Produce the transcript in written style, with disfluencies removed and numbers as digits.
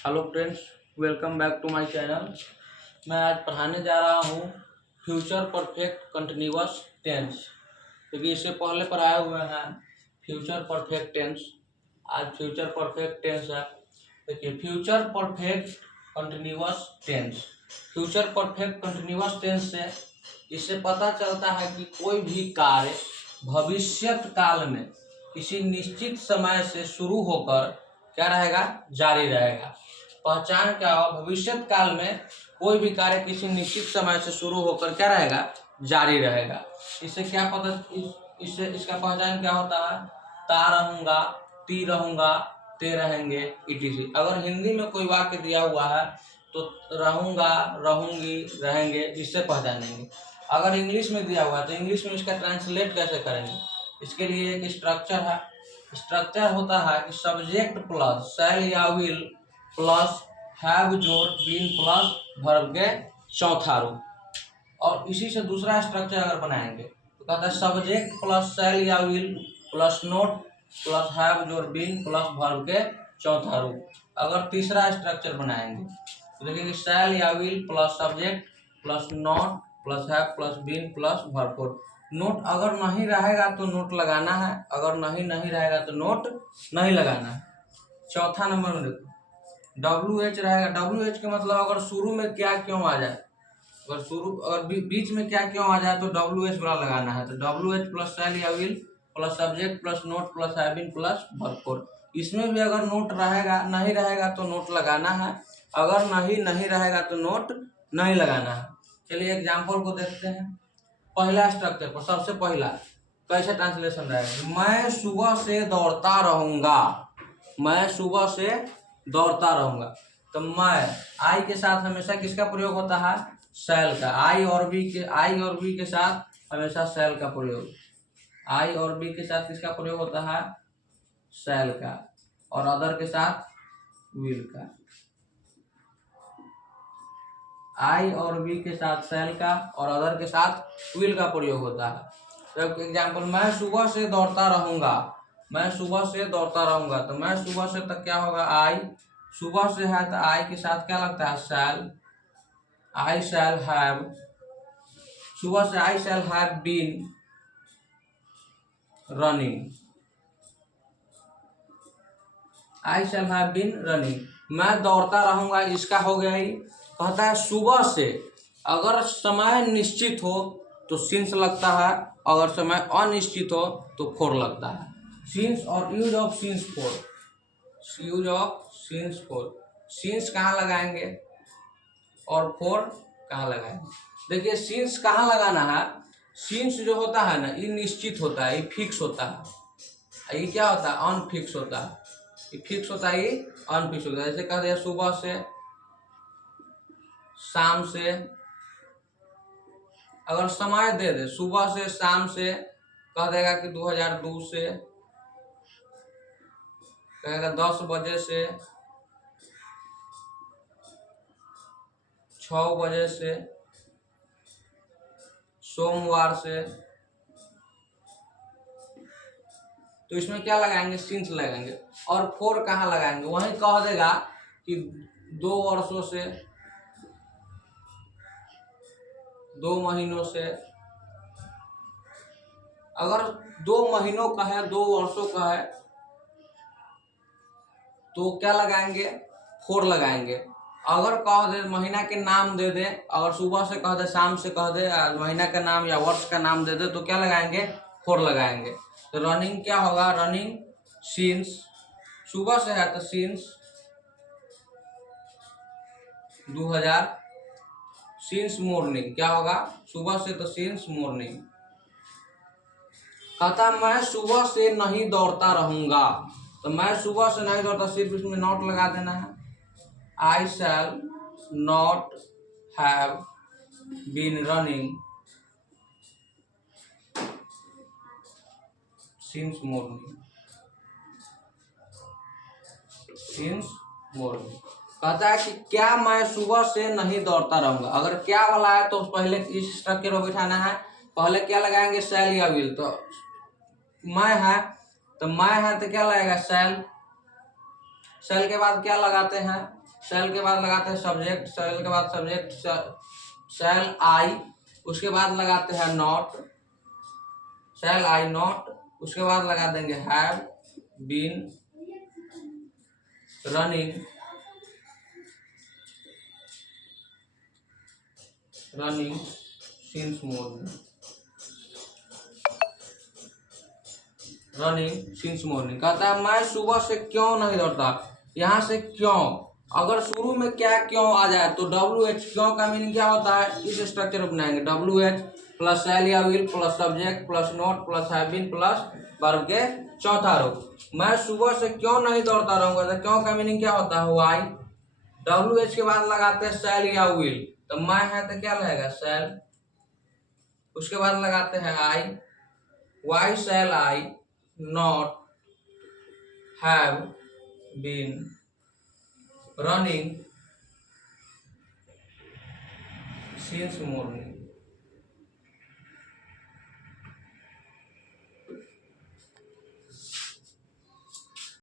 Hello friends, welcome back to my channel. मैं आज पढ़ाने जा रहा हूँ फ्यूचर परफेक्ट कंटिन्यूअस टेंस। क्योंकि इससे पहले पढ़ाए हुए हैं फ्यूचर परफेक्ट टेंस। आज फ्यूचर परफेक्ट टेंस है। देखिए, future perfect continuous tense. Future perfect continuous tense से इससे पता चलता है कि कोई भी कार्य भविष्यत काल में किसी निश्चित समय से शुरू होकर क्या रहेगा, जारी रहेगा। पहचान क्या हो, भविष्यत काल में कोई भी कार्य किसी निश्चित समय से शुरू होकर क्या रहेगा, जारी रहेगा। इससे क्या पता, इससे इसका पहचान क्या होता है, ता रहूंगा, ती रहूंगा, ते रहेंगे, इटीसी। अगर हिंदी में कोई वाक्य दिया हुआ है तो रहूंगा, रहूंगी, रहेंगे, इससे पहचानेंगे। अगर इंग्लिश में दिया हुआ है तो इंग्लिश में इसका ट्रांसलेट कैसे करेंगे, इसके लिए एक स्ट्रक्चर है। स्ट्रक्चर होता है कि सब्जेक्ट प्लस शैल या विल प्लस हैव जोड़ बीन प्लस वर्ब के चौथा रूप। और इसी से दूसरा स्ट्रक्चर अगर बनाएंगे तो कहता है सब्जेक्ट प्लस शैल या will plus not plus have जोड़ बीन प्लस वर्ब के चौथा रूप। अगर तीसरा स्ट्रक्चर बनाएंगे तो देखेंगे शैल या will plus subject plus not plus have plus been plus verb. Not अगर नहीं रहेगा तो नोट लगाना है, अगर नहीं रहेगा तो नोट नहीं लगाना है। चौथा नंबर में देखो WH रहेगा। WH का मतलब अगर शुरू में क्या क्यों आ जाए, अगर बीच में क्या क्यों आ जाए तो WH वाला लगाना है। तो WH प्लस शैल या will plus subject plus not plus have been plus verb. इसमें भी अगर नोट रहेगा नहीं रहेगा तो नोट लगाना है, अगर नहीं रहेगा तो नोट नहीं लगाना है। चलिए एग्जाम्पल को देखते हैं। पहला स्ट्रक्चर पर सबसे पहला कैसे ट्रांसलेशन रहेगा, मैं सुबह से दौड़ता रहूंगा। मैं सुबह से दौड़ता रहूंगा। तो मैं आई के साथ हमेशा किसका प्रयोग होता है, शैल का। आई और बी के साथ हमेशा शैल का प्रयोग। आई और बी के साथ किसका प्रयोग होता है, शैल का। और अदर के साथ विल का। आई और बी के साथ शैल का और अदर के साथ विल का प्रयोग होता है। तो एग्जाम्पल, मैं सुबह से दौड़ता रहूंगा। मैं सुबह से दौड़ता रहूंगा। तो मैं सुबह से तक क्या होगा, आई। सुबह से है तो आई के साथ क्या लगता है, शैल। आई शैल हैव, सुबह से I shall have been running. I shall have been running. मैं दौड़ता रहूंगा, इसका हो गया ही। कहता है सुबह से, अगर समय निश्चित हो तो सिंस लगता है, अगर समय अनिश्चित हो तो फोर लगता है। सिंस और use of since four. Use of since four. Since कहाँ लगाएंगे और फोर कहाँ लगाएंगे। देखिए, सिंस कहाँ लगाना है, सिंस जो होता है ना, ये निश्चित होता है, ये फिक्स होता है। ये क्या होता है, अनफिक्स होता है। ये फिक्स होता है, ये अनफिक्स होता है। जैसे कहते हैं सुबह से, शाम से। अगर समय दे दे, सुबह से शाम से, कह देगा कि 2002 से, कहेगा 10 बजे से, 6 बजे से, सोमवार से। तो इसमें क्या लगाएंगे, सिंस लगाएंगे। और फोर कहाँ लगाएंगे, वहीं कह देगा कि 2 वर्षों से, 2 महीनों से। अगर 2 महीनों का है, 2 वर्षों का है तो क्या लगाएंगे, फोर लगाएंगे। अगर कह दे, महीना के नाम दे दे, अगर सुबह से कह दे, शाम से कह दे, महीना का नाम या वर्ष का नाम दे दे तो क्या लगाएंगे, फोर लगाएंगे। तो रनिंग क्या होगा, रनिंग सिंस। सुबह से है तो सिंस 2000। सिंस मॉर्निंग क्या होगा, सुबह से तो सिंस मॉर्निंग। कहता मैं सुबह से नहीं दौड़ता रहूंगा। तो मैं सुबह से नहीं दौड़ता, सिर्फ इसमें नॉट लगा देना है। I shall not have been running since morning. Since morning. कहता है कि क्या मैं सुबह से नहीं दौड़ता रहूंगा। अगर क्या वाला है तो पहले इस स्ट्रक्चर को बिठाना है। पहले क्या लगाएंगे, शैल या विल। तो मैं है तो क्या लगेगा, शैल। शैल के बाद क्या लगाते हैं, शैल के बाद लगाते हैं सब्जेक्ट, शैल के बाद सब्जेक्ट शैल आई, उसके बाद लगाते हैं नॉट, शैल आई नॉट, उसके बाद लगा देंगे have been running since morning, running since morning. कहता है मैं सुबह से क्यों नहीं दौड़ता, यहाँ से क्यों, अगर शुरू में क्या क्यों आ जाए तो WH, क्यों का मीनिंग क्या होता है, इस स्ट्रक्चर को बनाएंगे, WH प्लस शैल या will plus subject plus not plus have been plus verb के चौथा रूप। मैं सुबह से क्यों नहीं दौड़ता रहूंगा, तो क्यों का मीनिंग क्या होता है, वाई, WH के बाद लगाते हैं शैल या विल, तो मैं है तो क्या लगेगा शैल, उसके बाद लगाते हैं I, why shall I not have been running since morning.